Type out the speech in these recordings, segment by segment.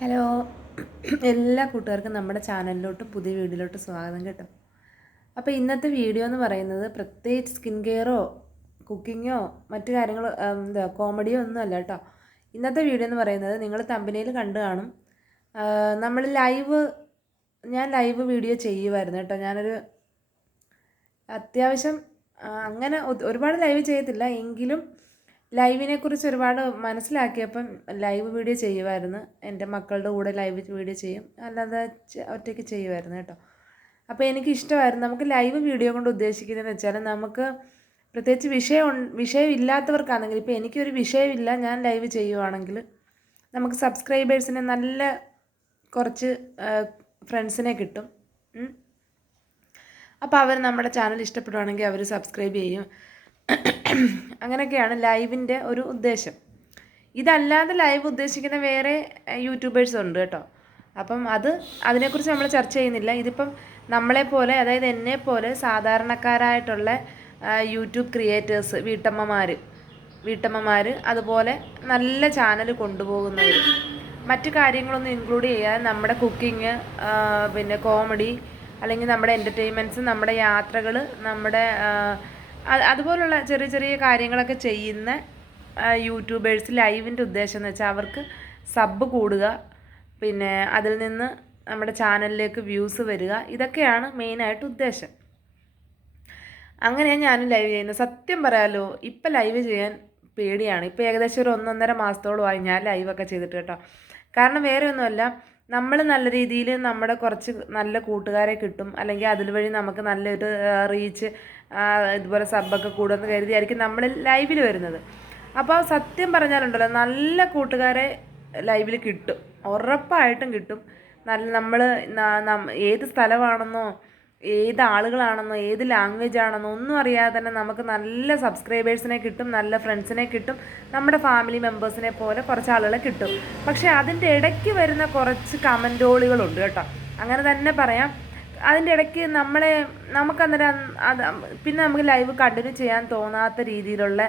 Hello, എല്ലാ കൂട്ടുകാർക്കും നമ്മുടെ ചാനലിലോട്ടും പുതിയ വീഡിയോയിലോട്ട് സ്വാഗതം കേട്ടോ. അപ്പോൾ ഇന്നത്തെ വീഡിയോ എന്ന് പറയുന്നത് പ്രത്യേകിച്ച് സ്കിൻ കെയറോ കുക്കിങ്ങോ മറ്റു കാര്യങ്ങളോ കോമഡിയോ ഒന്നും അല്ല കേട്ടോ. ഇന്നത്തെ വീഡിയോ എന്ന് പറയുന്നത് നിങ്ങൾ തമ്പനയിൽ കണ്ടു കാണും. നമ്മൾ ഞാൻ ലൈവ് വീഡിയോ ചെയ്യുമായിരുന്നു കേട്ടോ. ഞാനൊരു അത്യാവശ്യം അങ്ങനെ ഒരുപാട് ലൈവ് ചെയ്യത്തില്ല, എങ്കിലും ലൈവിനെക്കുറിച്ച് ഒരുപാട് മനസ്സിലാക്കിയപ്പം ലൈവ് വീഡിയോ ചെയ്യുമായിരുന്നു. എൻ്റെ മക്കളുടെ കൂടെ ലൈവ് വീഡിയോ ചെയ്യും, അല്ലാതെ ഒറ്റയ്ക്ക് ചെയ്യുമായിരുന്നു കേട്ടോ. അപ്പോൾ എനിക്കിഷ്ടമായിരുന്നു. നമുക്ക് ലൈവ് വീഡിയോ കൊണ്ട് ഉദ്ദേശിക്കുന്നതെന്ന് വെച്ചാൽ നമുക്ക് പ്രത്യേകിച്ച് വിഷയമില്ലാത്തവർക്കാണെങ്കിൽ, ഇപ്പോൾ എനിക്കൊരു വിഷയമില്ല, ഞാൻ ലൈവ് ചെയ്യുവാണെങ്കിൽ നമുക്ക് സബ്സ്ക്രൈബേഴ്സിനെ നല്ല കുറച്ച് ഫ്രണ്ട്സിനെ കിട്ടും. അപ്പോൾ അവർ നമ്മുടെ ചാനൽ ഇഷ്ടപ്പെടുവാണെങ്കിൽ അവർ സബ്സ്ക്രൈബ് ചെയ്യും. അങ്ങനെയൊക്കെയാണ് ലൈവിൻ്റെ ഒരു ഉദ്ദേശം. ഇതല്ലാതെ ലൈവ് ഉദ്ദേശിക്കുന്ന വേറെ യൂട്യൂബേഴ്സ് ഉണ്ട് കേട്ടോ. അപ്പം അതിനെക്കുറിച്ച് നമ്മൾ ചർച്ച ചെയ്യുന്നില്ല. ഇതിപ്പം നമ്മളെപ്പോലെ, അതായത് എന്നെപ്പോലെ സാധാരണക്കാരായിട്ടുള്ള യൂട്യൂബ് ക്രിയേറ്റേഴ്സ്, വീട്ടമ്മമാർ അതുപോലെ നല്ല ചാനൽ കൊണ്ടുപോകുന്നവർ, മറ്റു കാര്യങ്ങളൊന്നും ഇൻക്ലൂഡ് ചെയ്യാതെ നമ്മുടെ കുക്കിങ്, പിന്നെ കോമഡി, അല്ലെങ്കിൽ നമ്മുടെ എൻ്റർടൈൻമെൻറ്റ്സ്, നമ്മുടെ യാത്രകൾ, നമ്മുടെ അതുപോലുള്ള ചെറിയ ചെറിയ കാര്യങ്ങളൊക്കെ ചെയ്യുന്ന യൂട്യൂബേഴ്സ് ലൈവിൻ്റെ ഉദ്ദേശം എന്ന് വെച്ചാൽ അവർക്ക് സബ് കൂടുക, പിന്നെ അതിൽ നിന്ന് നമ്മുടെ ചാനലിലേക്ക് വ്യൂസ് വരിക, ഇതൊക്കെയാണ് മെയിനായിട്ട് ഉദ്ദേശം. അങ്ങനെയാണ് ഞാനും ലൈവ് ചെയ്യുന്നത്. സത്യം പറയാമല്ലോ, ഇപ്പം ലൈവ് ചെയ്യാൻ പേടിയാണ്. ഇപ്പോൾ ഏകദേശം ഒരു 1.5 മാസത്തോളമായി ഞാൻ ലൈവൊക്കെ ചെയ്തിട്ട് കേട്ടോ. കാരണം വേറെ ഒന്നുമല്ല, നമ്മൾ നല്ല രീതിയിൽ നമ്മുടെ കുറച്ച് നല്ല കൂട്ടുകാരെ കിട്ടും, അല്ലെങ്കിൽ അതുവഴി നമുക്ക് നല്ലൊരു റീച്ച്, ഇതുപോലെ സബ്ബൊക്കെ കൂടുമെന്ന് കരുതിയായിരിക്കും നമ്മൾ ലൈവിൽ വരുന്നത്. അപ്പോൾ സത്യം പറഞ്ഞാലുണ്ടല്ലോ, നല്ല കൂട്ടുകാരെ ലൈവിൽ കിട്ടും, ഉറപ്പായിട്ടും കിട്ടും. നമ്മൾ ഏത് സ്ഥലമാണെന്നോ ഏത് ആളുകളാണെന്നോ ഏത് ലാംഗ്വേജ് ആണെന്നോ ഒന്നും അറിയാതെ തന്നെ നമുക്ക് നല്ല സബ്സ്ക്രൈബേഴ്സിനെ കിട്ടും, നല്ല ഫ്രണ്ട്സിനെ കിട്ടും, നമ്മുടെ ഫാമിലി മെമ്പേഴ്സിനെ പോലെ കുറച്ച് ആളുകളെ കിട്ടും. പക്ഷേ അതിൻ്റെ ഇടയ്ക്ക് വരുന്ന കുറച്ച് കമൻറ്റോളികളുണ്ട് കേട്ടോ, അങ്ങനെ തന്നെ പറയാം. അതിൻ്റെ ഇടയ്ക്ക് നമുക്കന്നേരം പിന്നെ നമുക്ക് ലൈവ് കണ്ടിന്യൂ ചെയ്യാൻ തോന്നാത്ത രീതിയിലുള്ള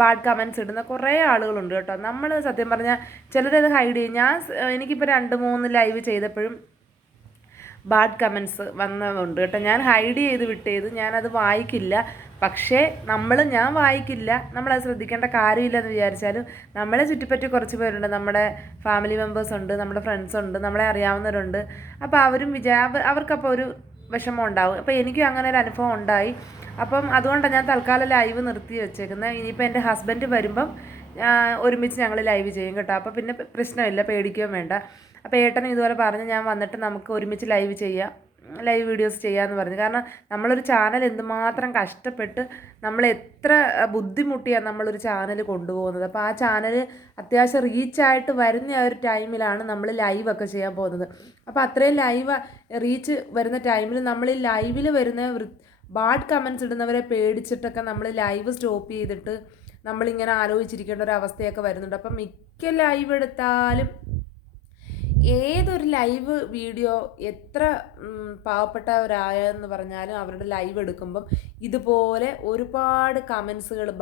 ബാഡ് കമൻറ്റ്സ് ഇടുന്ന കുറേ ആളുകളുണ്ട് കേട്ടോ. നമ്മൾ സത്യം പറഞ്ഞാൽ ചിലരത് ഹൈഡ് ചെയ്യും. എനിക്കിപ്പോൾ 2-3 ലൈവ് ചെയ്തപ്പോഴും ബാഡ് കമൻറ്റ്സ് വന്നതുണ്ട് കേട്ടോ. ഞാൻ ഹൈഡ് ചെയ്ത് ഞാനത് വായിക്കില്ല. പക്ഷേ ഞാൻ വായിക്കില്ല, നമ്മളത് ശ്രദ്ധിക്കേണ്ട കാര്യമില്ലെന്ന് വിചാരിച്ചാലും നമ്മളെ ചുറ്റിപ്പറ്റി കുറച്ച് പേരുണ്ട്, നമ്മുടെ ഫാമിലി മെമ്പേഴ്സ് ഉണ്ട്, നമ്മുടെ ഫ്രണ്ട്സ് ഉണ്ട്, നമ്മളെ അറിയാവുന്നവരുണ്ട്. അപ്പോൾ അവർക്കപ്പോൾ ഒരു വിഷമം ഉണ്ടാവും. അപ്പോൾ എനിക്കും അങ്ങനെ ഒരു അനുഭവം ഉണ്ടായി. അപ്പം അതുകൊണ്ടാണ് ഞാൻ തൽക്കാലം ലൈവ് നിർത്തി വെച്ചേക്കുന്നത്. ഇനിയിപ്പോൾ എൻ്റെ ഹസ്ബൻഡ് വരുമ്പം ഒരുമിച്ച് ഞങ്ങൾ ലൈവ് ചെയ്യും കേട്ടോ. അപ്പോൾ പിന്നെ പ്രശ്നമില്ല, പേടിക്കുകയും വേണ്ട. അപ്പോൾ ഏട്ടനും ഇതുപോലെ പറഞ്ഞ് ഞാൻ വന്നിട്ട് നമുക്ക് ഒരുമിച്ച് ലൈവ് വീഡിയോസ് ചെയ്യാമെന്ന് പറഞ്ഞു. കാരണം നമ്മളൊരു ചാനൽ എന്തുമാത്രം കഷ്ടപ്പെട്ട് നമ്മൾ എത്ര ബുദ്ധിമുട്ടിയാണ് നമ്മളൊരു ചാനൽ കൊണ്ടുപോകുന്നത്. അപ്പോൾ ആ ചാനൽ അത്യാവശ്യം റീച്ചായിട്ട് വരുന്ന ആ ഒരു ടൈമിലാണ് നമ്മൾ ലൈവൊക്കെ ചെയ്യാൻ പോകുന്നത്. അപ്പോൾ അത്രയും റീച്ച് വരുന്ന ടൈമിൽ നമ്മൾ ഈ ലൈവിൽ വരുന്ന ബാഡ് കമൻറ്റ്സ് ഇടുന്നവരെ പേടിച്ചിട്ടൊക്കെ നമ്മൾ ലൈവ് സ്റ്റോപ്പ് ചെയ്തിട്ട് നമ്മളിങ്ങനെ ആലോചിച്ചിരിക്കേണ്ട ഒരു അവസ്ഥയൊക്കെ വരുന്നുണ്ട്. അപ്പം മിക്ക ലൈവ് എടുത്താലും ഏതൊരു ലൈവ് വീഡിയോ എത്ര പാവപ്പെട്ടവരായെന്ന് പറഞ്ഞാലും അവരുടെ ലൈവ് എടുക്കുമ്പം ഇതുപോലെ ഒരുപാട്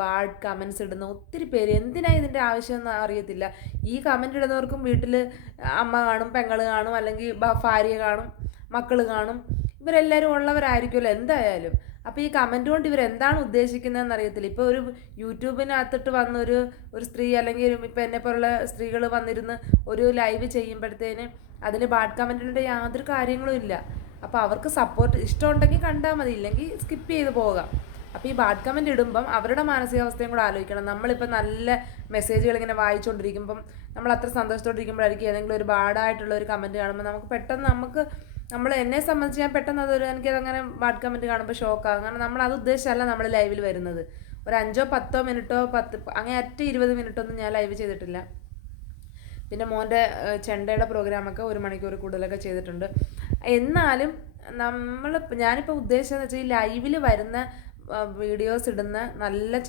ബാഡ് കമൻസ് ഇടുന്ന ഒത്തിരി പേര്, എന്തിനാണ് ഇതിൻ്റെ ആവശ്യമെന്ന് അറിയത്തില്ല. ഈ കമൻ്റ് ഇടുന്നവർക്കും വീട്ടിൽ അമ്മ കാണും, പെങ്ങൾ കാണും, അല്ലെങ്കിൽ ഭാര്യ കാണും, മക്കൾ കാണും, ഇവരെല്ലാവരും ഉള്ളവരായിരിക്കുമല്ലോ എന്തായാലും. അപ്പോൾ ഈ കമൻറ്റ് കൊണ്ട് ഇവരെന്താണ് ഉദ്ദേശിക്കുന്നതെന്ന് അറിയത്തില്ല. ഇപ്പോൾ ഒരു യൂട്യൂബിനകത്തിട്ട് വന്നൊരു സ്ത്രീ, അല്ലെങ്കിൽ ഇപ്പോൾ എന്നെപ്പോലുള്ള സ്ത്രീകൾ വന്നിരുന്ന് ഒരു ലൈവ് ചെയ്യുമ്പോഴത്തേന് അതിന് ബാഡ് കമൻറ്റിൻ്റെ യാതൊരു കാര്യങ്ങളും ഇല്ല. അപ്പോൾ അവർക്ക് സപ്പോർട്ട് ഇഷ്ടമുണ്ടെങ്കിൽ കണ്ടാൽ മതി, ഇല്ലെങ്കിൽ സ്കിപ്പ് ചെയ്ത് പോകാം. അപ്പോൾ ഈ ബാഡ് കമൻറ്റ് ഇടുമ്പം അവരുടെ മാനസികാവസ്ഥയും കൂടെ ആലോചിക്കണം. നമ്മളിപ്പോൾ നല്ല മെസ്സേജുകൾ ഇങ്ങനെ വായിച്ചുകൊണ്ടിരിക്കുമ്പം നമ്മൾ അത്ര സന്തോഷത്തോടിരിക്കുമ്പോഴായിരിക്കും ഏതെങ്കിലും ഒരു ബാഡായിട്ടുള്ള ഒരു കമൻറ്റ് കാണുമ്പോൾ നമുക്ക് പെട്ടെന്ന് എന്നെ സംബന്ധിച്ച് ഞാൻ പെട്ടെന്ന് എനിക്കതങ്ങനെ ബാഡ് കമൻറ്റ് കാണുമ്പോൾ ഷോക്കാകും. കാരണം നമ്മളത് ഉദ്ദേശിച്ചല്ല നമ്മൾ ലൈവിൽ വരുന്നത്. ഒരു 5-10 മിനിറ്റോ അങ്ങനെ 20 മിനിറ്റൊന്നും ഞാൻ ലൈവ് ചെയ്തിട്ടില്ല. പിന്നെ മോൻ്റെ ചെണ്ടയുടെ പ്രോഗ്രാമൊക്കെ 1 മണിക്കൂർ കൂടുതലൊക്കെ ചെയ്തിട്ടുണ്ട്. എന്നാലും ഞാനിപ്പോൾ ഉദ്ദേശിച്ചതെന്ന് വെച്ചാൽ ഈ ലൈവിൽ വരുന്ന വീഡിയോസ് ഇടുന്ന നല്ല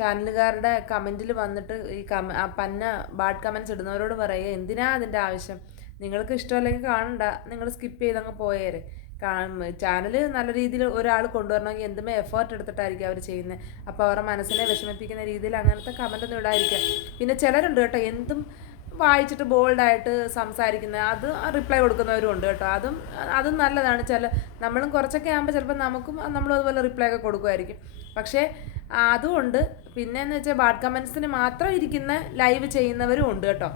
ചാനലുകാരുടെ കമൻറ്റിൽ വന്നിട്ട് ഈ ബാഡ് കമൻറ്റ്സ് ഇടുന്നവരോട് പറയുക, എന്തിനാ അതിൻ്റെ ആവശ്യം? നിങ്ങൾക്ക് ഇഷ്ടമല്ലെങ്കിൽ കാണണ്ട, നിങ്ങൾ സ്കിപ്പ് ചെയ്തങ്ങ് പോയേരെ. ചാനൽ നല്ല രീതിയിൽ ഒരാൾ കൊണ്ടുവരണമെങ്കിൽ എന്തുമേ എഫേർട്ട് എടുത്തിട്ടായിരിക്കും അവർ ചെയ്യുന്നത്. അപ്പോൾ അവരുടെ മനസ്സിനെ വിഷമിപ്പിക്കുന്ന രീതിയിൽ അങ്ങനത്തെ കമൻറ്റൊന്നും ഇടാതിരിക്കുക. പിന്നെ ചിലരുണ്ട് കേട്ടോ, എന്തും വായിച്ചിട്ട് ബോൾഡായിട്ട് സംസാരിക്കുന്ന അത് റിപ്ലൈ കൊടുക്കുന്നവരും ഉണ്ട് കേട്ടോ. അതും നല്ലതാണ്. നമ്മളും കുറച്ചൊക്കെ ആകുമ്പോൾ ചിലപ്പോൾ നമ്മളും അതുപോലെ റിപ്ലൈ ഒക്കെ കൊടുക്കുമായിരിക്കും. പക്ഷേ അതുകൊണ്ട് പിന്നെയെന്ന് വെച്ചാൽ ബാഡ് കമൻസിന് മാത്രം ഇരിക്കുന്ന ലൈവ് ചെയ്യുന്നവരും ഉണ്ട് കേട്ടോ.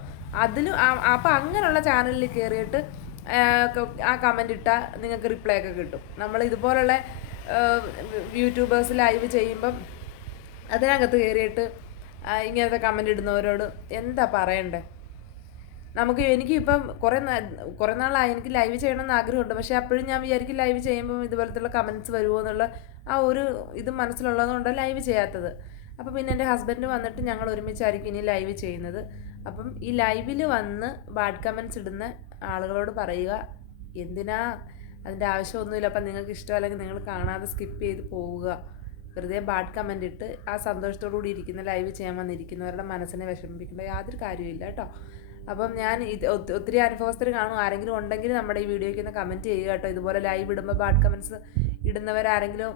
അപ്പോൾ അങ്ങനെയുള്ള ചാനലിൽ കയറിയിട്ട് ആ കമൻ്റ് ഇട്ടാൽ നിങ്ങൾക്ക് റിപ്ലൈ ഒക്കെ കിട്ടും. നമ്മൾ ഇതുപോലുള്ള യൂട്യൂബേഴ്സ് ലൈവ് ചെയ്യുമ്പം അതിനകത്ത് കയറിയിട്ട് ഇങ്ങനത്തെ കമൻ്റ് ഇടുന്നവരോട് എന്താ പറയണ്ടേ? എനിക്കിപ്പം കുറേ നാളായി എനിക്ക് ലൈവ് ചെയ്യണമെന്ന് ആഗ്രഹമുണ്ട്. പക്ഷേ അപ്പോഴും ഞാൻ വിചാരിക്കും ലൈവ് ചെയ്യുമ്പം ഇതുപോലത്തുള്ള കമൻറ്റ്സ് വരുമോ എന്നുള്ള ആ ഒരു ഇത് മനസ്സിലുള്ളതുകൊണ്ട് ലൈവ് ചെയ്യാത്തത്. അപ്പോൾ പിന്നെ എൻ്റെ ഹസ്ബൻഡ് വന്നിട്ട് ഞങ്ങൾ ഒരുമിച്ചായിരിക്കും ഇനി ലൈവ് ചെയ്യുന്നത്. അപ്പം ഈ ലൈവിൽ വന്ന് ബാഡ് കമൻറ്റ്സ് ഇടുന്ന ആളുകളോട് പറയുക, എന്തിനാ, അതിൻ്റെ ആവശ്യമൊന്നുമില്ല. അപ്പം നിങ്ങൾക്ക് ഇഷ്ടമല്ലെങ്കിൽ നിങ്ങൾ കാണാതെ സ്കിപ്പ് ചെയ്ത് പോവുക. വെറുതെ ബാഡ് കമൻ്റ് ഇട്ട് ആ സന്തോഷത്തോടു കൂടി ഇരിക്കുന്ന ലൈവ് ചെയ്യാൻ വന്നിരിക്കുന്നവരുടെ മനസ്സിനെ വിഷമിപ്പിക്കേണ്ട യാതൊരു കാര്യമില്ല കേട്ടോ. അപ്പം ഞാൻ ഒത്തിരി അനുഭവസ്ഥർ കാണും. ആരെങ്കിലും ഉണ്ടെങ്കിൽ നമ്മുടെ ഈ വീഡിയോയ്ക്ക് ഒന്ന് കമൻറ്റ് ചെയ്യുക കേട്ടോ. ഇതുപോലെ ലൈവ് ഇടുമ്പോൾ ബാഡ് കമൻറ്റ്സ് ഇടുന്നവരാരെങ്കിലും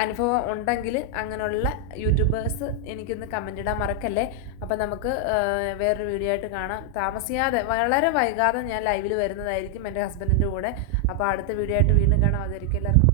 അനുഭവം ഉണ്ടെങ്കിൽ അങ്ങനെയുള്ള യൂട്യൂബേഴ്സ് എനിക്കൊന്ന് കമൻ്റ് ഇടാൻ മറക്കല്ലേ. അപ്പം നമുക്ക് വേറൊരു വീഡിയോ ആയിട്ട് കാണാം. താമസിയാതെ വളരെ വൈകാതെ ഞാൻ ലൈവിൽ വരുന്നതായിരിക്കും എൻ്റെ ഹസ്ബൻഡിൻ്റെ കൂടെ. അപ്പോൾ അടുത്ത വീഡിയോ ആയിട്ട് വീണ്ടും കാണാം. അതായിരിക്കും എല്ലാവർക്കും